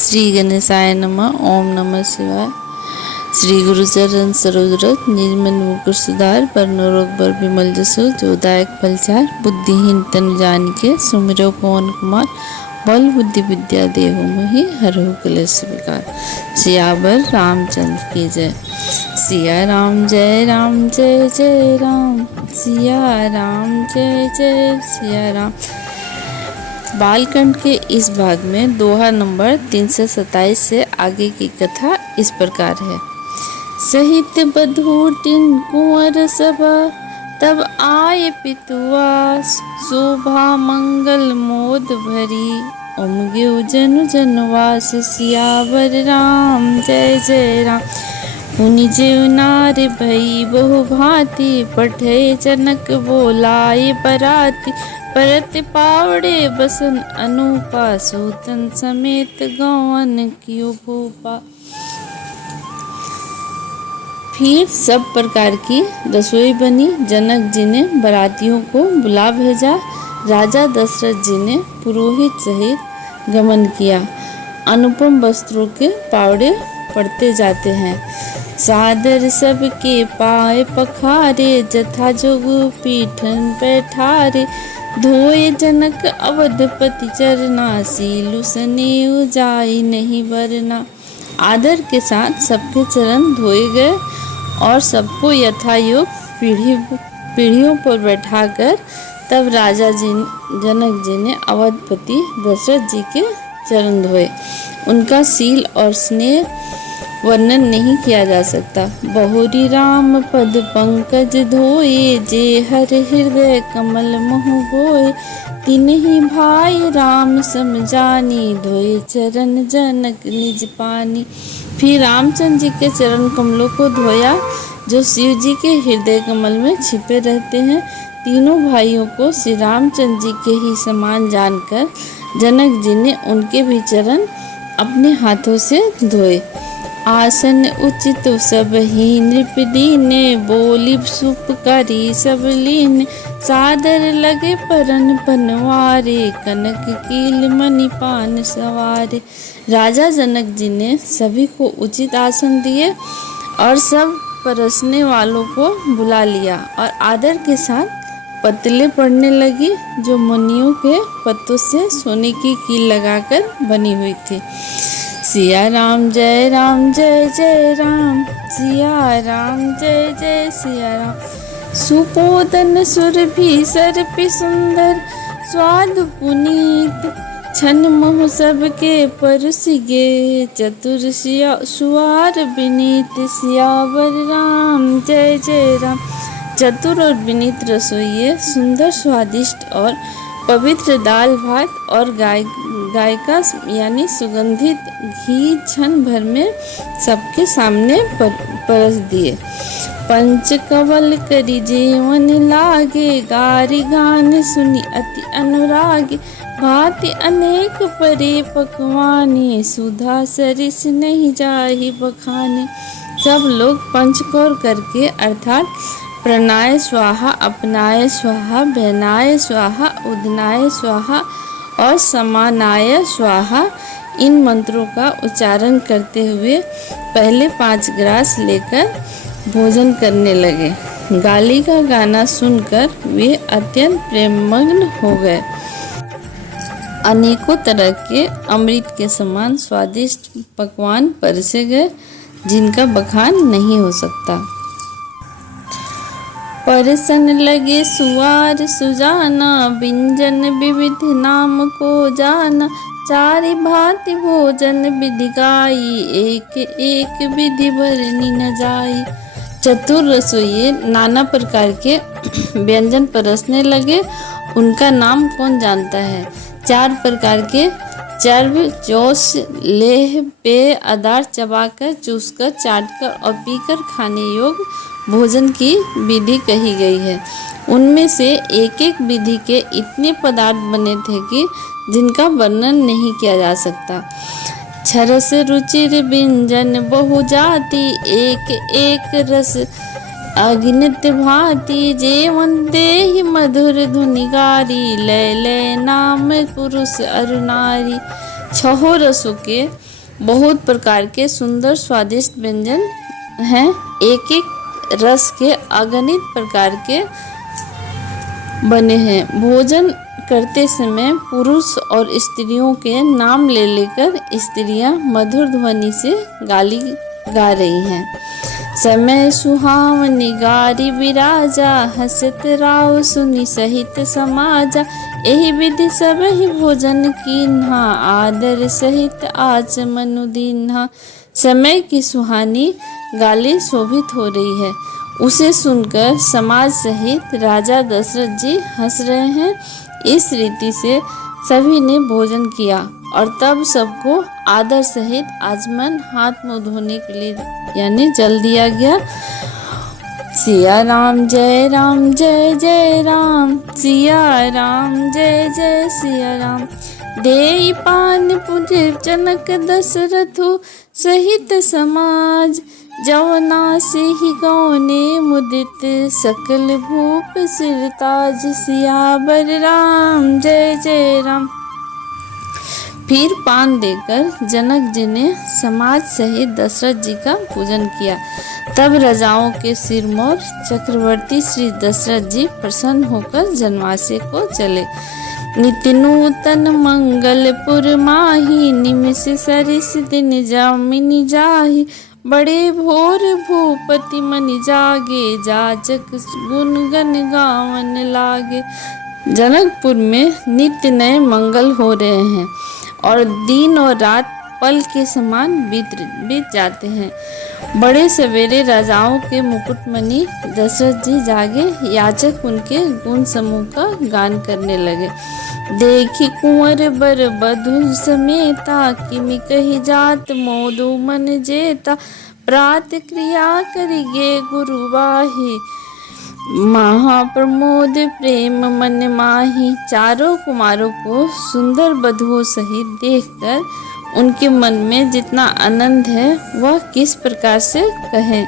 श्री गणेशाय नमः। ओम नमः शिवाय। श्री गुरु चरण सरोज रज निज मन मुकुर सुधार, वरनो रोग बर विमल जसु, जो दायक फलचार। बुद्धिहीन तनु जानिके, सुमिरो पवन कुमार। बल बुद्धि विद्या देहु मोहि, हरहु कलेश विकार। सियावर रामचंद्र की जय। सिया राम जय राम जय जय राम। सिया राम जय जय सिया राम। बालकांड के इस भाग में दोहा नंबर 327 से आगे की कथा इस प्रकार है। सहित बधूटिन कुंवर सभा, तब आए पितुआस। शोभा मंगल मोद भरी, उमग्यो जनु जनवास। सियावर राम जय जय राम। पुनि जेव नार भई बहु भांति, पठे जनक बोलाए बराती। परत पावड़े बसन अनुपा, सूतन समेत गौवन कियो भूपा। फिर सब प्रकार की रसोई बनी। जनक जी ने बरातियों को बुला भेजा। राजा दशरथ जी ने पुरोहित सहित गमन किया। अनुपम वस्त्रों के पावड़े पड़ते जाते हैं। सादर सबके पाए पखारे, जथा जोगु पीठन बैठारे। धोए जनक अवधपति चरना, सीलु सनेऊ जाई नहीं वरना। आदर के साथ सबके चरण धोए गए और सबको यथायोग पीढ़ियों पर बैठाकर तब राजा जी जनक जी ने अवधपति दशरथ जी के चरण धोए। उनका सील और स्नेह वर्णन नहीं किया जा सकता। बहुरी राम पद पंकज धोए, जे हर हृदय कमल मोह गोए। तिन्हि भाई राम समझानी, धोए चरण जनक निज पानी। फिर रामचंद्र जी के चरण कमलों को धोया, जो शिव जी के हृदय कमल में छिपे रहते हैं। तीनों भाइयों को श्री रामचंद्र जी के ही समान जानकर जनक जी ने उनके भी चरण अपने हाथों से धोए। आसन उचित सब ही नृप दीने, बोली सुपकारी सब लीन। सादर लगे परन पनवारे, कनक कील मणि पान सवारे। राजा जनक जी ने सभी को उचित आसन दिए और सब परसने वालों को बुला लिया और आदर के साथ पतले पड़ने लगी, जो मुनियों के पत्तों से सोने की कील लगाकर बनी हुई थी। सिया राम जय जय राम। सिया राम जय जय सिया राम। सुपोदन सुरभि सर्पि सुंदर, स्वाद पुनीत छन मोह सबके परसिगे। चतुर सिया सुवार विनीत, सियावर राम जय जय राम। चतुर और विनीत रसोइये सुंदर स्वादिष्ट और पवित्र दाल भात और गाय का यानी सुगंधित घी क्षण भर में सबके सामने परस दिए। पंच कवल करी जेवन लागे, गारी गान सुनी अति अनुरागे। भांति अनेक परे पकवाने, सुधा सरिस नहीं जाहि बखाने। सब लोग पंचकौर करके अर्थात प्रणाय स्वाहा, अपनाय स्वाहा, बहनाय स्वाहा, उदनाय स्वाहा और समानाय स्वाहा इन मंत्रों का उच्चारण करते हुए पहले 5 ग्रास लेकर भोजन करने लगे। गाली का गाना सुनकर वे अत्यंत प्रेममग्न हो गए। अनेकों तरह के अमृत के समान स्वादिष्ट पकवान परसे गए, जिनका बखान नहीं हो सकता। परसन लगे सुवार सुजाना, व्यंजन विविध नाम को जाना। चारि भांति भोजन विधि गाई, एक एक विधि भरनी न जाई। चतुर रसोइये नाना प्रकार के व्यंजन परसने लगे, उनका नाम कौन जानता है। 4 प्रकार के चर्व जोश लेह पेय आधार चबाकर, चूसकर, चाटकर और पीकर खाने योग्य भोजन की विधि कही गई है। उनमें से एक एक विधि के इतने पदार्थ बने थे कि जिनका वर्णन नहीं किया जा सकता। छरस रुचिर व्यंजन बहु जाति, एक एक रस अगिनत भांति। जेवन देहि मधुर धुनि गारी, लय लय नाम पुरुष अरु नारी। छहों रसों के बहुत प्रकार के सुंदर स्वादिष्ट व्यंजन हैं। एक एक रस के अगणित प्रकार के बने हैं। भोजन करते समय पुरुष और स्त्रियों के नाम ले लेकर स्त्रियां मधुर ध्वनि से गाली गा रही हैं। समय सुहावनी गारी विराजा, हसत राव सुनि सहित समाजा। एहि विधि सब ही भोजन कीन्हा, आदर सहित आचमनु दीन्हा। समय की सुहानी गाली शोभित हो रही है, उसे सुनकर समाज सहित राजा दशरथ जी हंस रहे हैं। इस रीति से सभी ने भोजन किया और तब सबको आदर सहित आचमन हाथ मुंह धोने के लिए यानी जल दिया गया। सिया राम जय राम, सिया राम जय जय सिया राम। देई पान पुर जनक दशरथु सहित समाज, जवना से ही गौने मुदित सकल भूप सिरताज। सियावर राम जय राम। फिर पान देकर जनक जी ने समाज सहित दशरथ जी का पूजन किया। तब राजाओं के सिरमौर चक्रवर्ती श्री दशरथ जी प्रसन्न होकर जनवासे को चले। नित्य नूतन मंगलपुर माही, निमिष सरिस दिन जामिनी जाही। बड़े भोर भूपति मनि जागे, जाचक गुण गन गावन लागे। जनकपुर में नित्य नए मंगल हो रहे हैं और दिन और रात पल के समान बीत जाते हैं। बड़े सवेरे राजाओं के मुकुटमणि दशरथ जी जागे, याचक उनके गुण समूह का गान करने लगे। देखी कुंवर बर बधु समेता, किमि कही जात मोदु मन जेता। प्रात क्रिया करिगे गुरु बाही, महाप्रमोद प्रेम मन माही। चारों कुमारों को सुंदर बधुओं सहित देखकर उनके मन में जितना आनंद है वह किस प्रकार से कहें।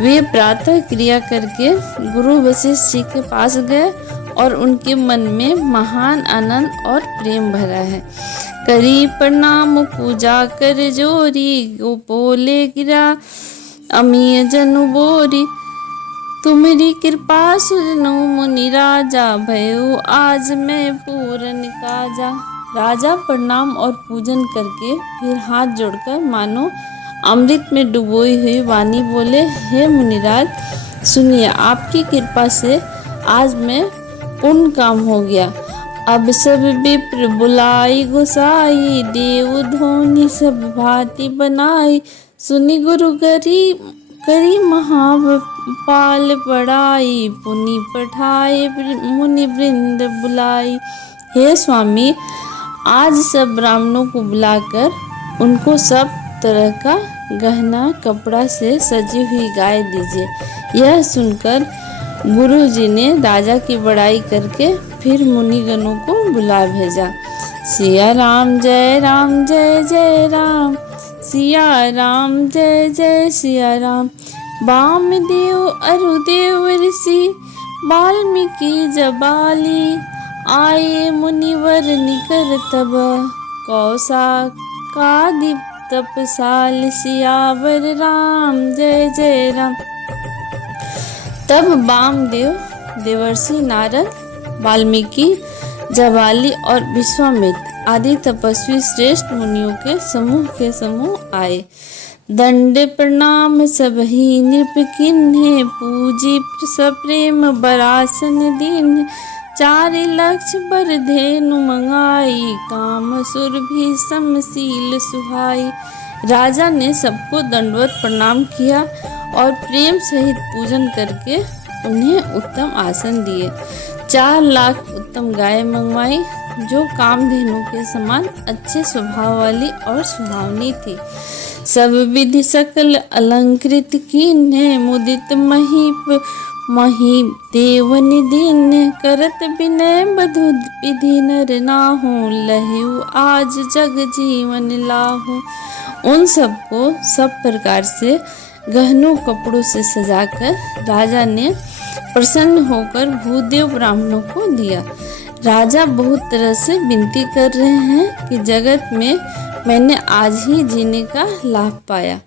वे प्रातः क्रिया करके गुरु वशिष्ठ जी के पास गए और उनके मन में महान आनंद और प्रेम भरा है। करी प्रणाम पूजा कर जोरी, गोपोले गिरा अमीय जनु बोरी। तुम्हारी कृपा सुनो मुनि राजा, भयो आज मैं पूरन काजा। राजा प्रणाम और पूजन करके फिर हाथ जोड़कर मानो अमृत में डुबोई हुई वाणी बोले, हे मुनिराज सुनिए, आपकी कृपा से आज मैं पूर्ण काम हो गया। अब सब विप्र बुलाई गोसाई, देव धोनी सब भांति बनाई। सुनि गुरु करी महापाल बड़ाई, पुनि पठाए मुनि वृंद बुलाई। हे स्वामी, आज सब ब्राह्मणों को बुलाकर उनको सब तरह का गहना कपड़ा से सजी हुई गाय दीजिए। यह सुनकर गुरु जी ने राजा की बड़ाई करके फिर मुनिगणों को बुला भेजा। सिया राम जय राम, सिया राम जय जय सिया राम। वामदेव अरुदेव ऋषि, वाल्मीकि जबाली। आए मुनिवर निकर तब, कौसा कादि तपसाल। सियावर राम जय राम। तब वामदेव, देवर्षि नारद, वाल्मीकि, जबाली और विश्वामित्र आदि तपस्वी श्रेष्ठ मुनियों के समूह आए। दंड प्रणाम सबहि नृप किन्हे, पूजी सप्रेम बरासन दीन। 4 लक्ष बर धेनु मंगाई, काम सुरभि समशील सुहाई। राजा ने सबको दंडवत प्रणाम किया और प्रेम सहित पूजन करके उन्हें उत्तम आसन दिए। 4 लाख उत्तम गाय मंगवाई जो कामधेनु के समान अच्छे स्वभाव वाली और सुहावनी थी। सब विधि सकल अलंकृत कीन्हे, मुदित मही देवन दीन। करत विनय बधु विधि नर नाहु, लहु आज जग जीवन लाहु। उन सबको सब प्रकार से गहनों कपड़ों से सजाकर राजा ने प्रसन्न होकर भूदेव ब्राह्मणों को दिया। राजा बहुत तरह से विनती कर रहे हैं कि जगत में मैंने आज ही जीने का लाभ पाया।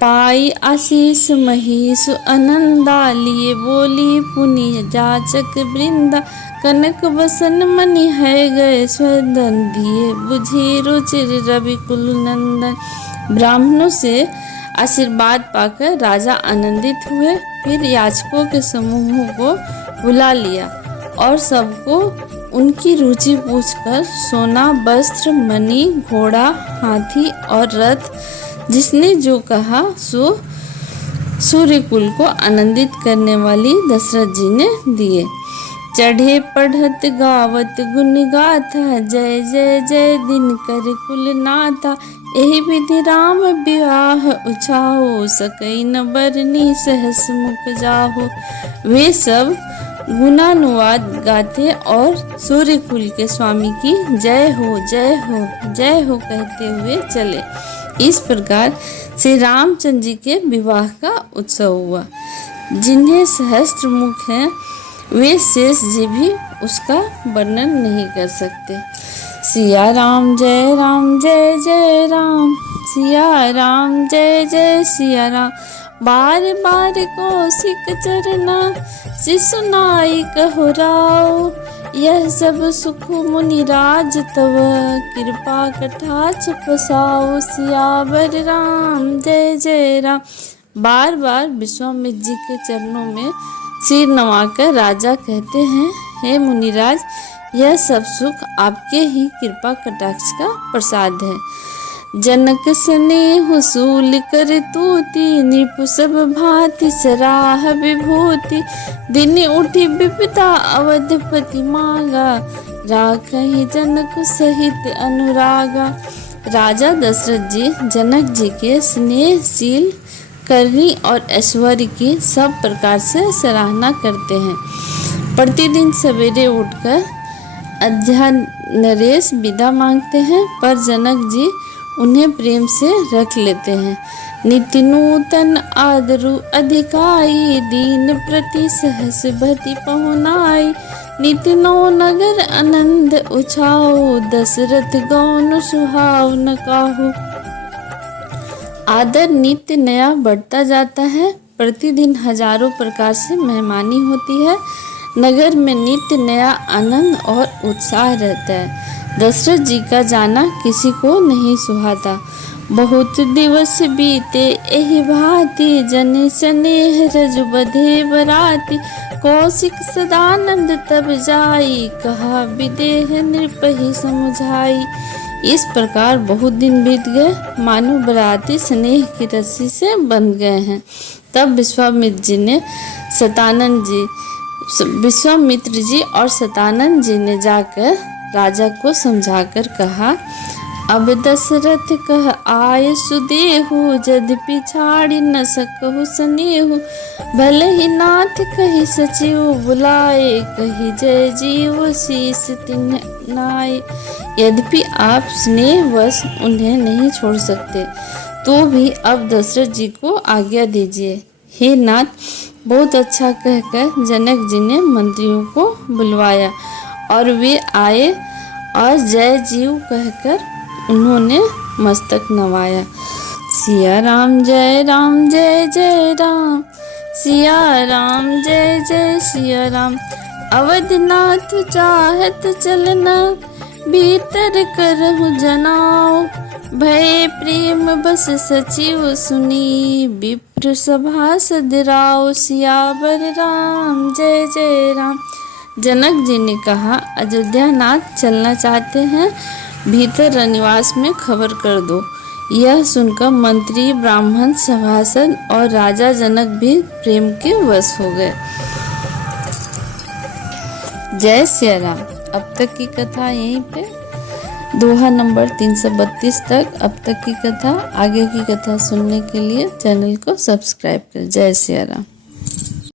पाई आशीष महीश अनंदा, लिए बोली पुनि जाचक वृंदा। कनक बसन मणि है गए स्वदन, दिए बुझी रुचिर रवि कुल नंदन। ब्राह्मणों से आशीर्वाद पाकर राजा आनंदित हुए। फिर याचकों के समूहों को बुला लिया और सबको उनकी रुचि पूछकर सोना, वस्त्र, मणि, घोड़ा, हाथी और रथ जिसने जो कहा सो सूर्यकुल को आनंदित करने वाली दशरथ जी ने दिए। चढ़े पढ़त गावत गुण गाथा, जय जय जय दिन कर कुल नाथा। एहि विधि राम विवाह उछाहो, सकई न बरनी सहस मुख जाहो। वे सब गुणानुवाद गाते और सूर्यकुल के स्वामी की जय हो जय हो जय हो कहते हुए चले। इस प्रकार श्री रामचंद्र जी के विवाह का उत्सव हुआ। जिन्हें सहस्त्र मुख हैं वे शेष जी भी उसका वर्णन नहीं कर सकते। सिया राम जय जय राम, सिया राम जय जय सिया राम। बार बार कौशिक चरना, सिसुनाई कहो राव। यह सब सुख मुनि राज तव, कृपा कटाक्ष पसाओ। सियावर राम जय राम। बार बार विश्वामित्र जी के चरणों में सिर नवाकर राजा कहते हैं, हे मुनिराज, यह सब सुख आपके ही कृपा कटाक्ष का प्रसाद है। जनक स्नेह सूल कर तूती, नृपु सब भांति सराह विभूति। दिन उठी विपदा अवधपति मांगा, राखहि जनक सहित अनुरागा। राजा दशरथ जी जनक जी के स्नेहशील करनी और ऐश्वर्य की सब प्रकार से सराहना करते हैं। प्रतिदिन सवेरे उठकर अयोध्या नरेश विदा मांगते हैं, पर जनक जी उन्हें प्रेम से रख लेते हैं। नित्य नूतन आदरु अधिकाई, दीन प्रति सहस भति पहुनाई। नित्य नौ नगर आनंद उछाओ, दशरथ गौन सुहाव न काहू। आदर नित्य नया बढ़ता जाता है। प्रतिदिन हजारों प्रकार से मेहमानी होती है। नगर में नित्य नया आनंद और उत्साह रहता है। दशरथ जी का जाना किसी को नहीं सुहाता। बहुत दिवस बीते एहि भांति, जन स्नेह रजु बधे बराती। कौशिक सदानंद तब जाई, कहा विदेह नृपहि समुझाई। इस प्रकार बहुत दिन बीत गए, मानो बराती स्नेह की रस्सी से बंध गए हैं। तब विश्वामित्र जी और सतानंद जी ने जाकर राजा को समझाकर कहा, अब दशरथ कह आय सुदेहु, यद्यपि छाड़ी न सकहु स्नेहु। भले ही नाथ कही सचिव बुलाए, कही जय जीव शीस तिन्ह नाय। यद्यपि आप स्नेहवश उन्हें नहीं छोड़ सकते, तो भी अब दशरथ जी को आज्ञा दीजिए। हे नाथ, बहुत अच्छा कहकर जनक जी ने मंत्रियों को बुलवाया और वे आए और जय जीव कहकर उन्होंने मस्तक नवाया। सिया राम जय जय राम, सिया राम जय जय सिया राम। अवधनाथ चाहत चलना, भीतर करहु जनाओ। भय प्रेम बस सचिव सुनी, विप्र सभा सदराओ। सियावर राम जय राम। जनक जी ने कहा, अयोध्या नाथ चलना चाहते हैं, भीतर रनिवास में खबर कर दो। यह सुनकर मंत्री, ब्राह्मण, सभासद और राजा जनक भी प्रेम के वश हो गए। जय सिया राम। अब तक की कथा यहीं पे, दोहा नंबर 332 तक अब तक की कथा। आगे की कथा सुनने के लिए चैनल को सब्सक्राइब करें। जय सिया राम।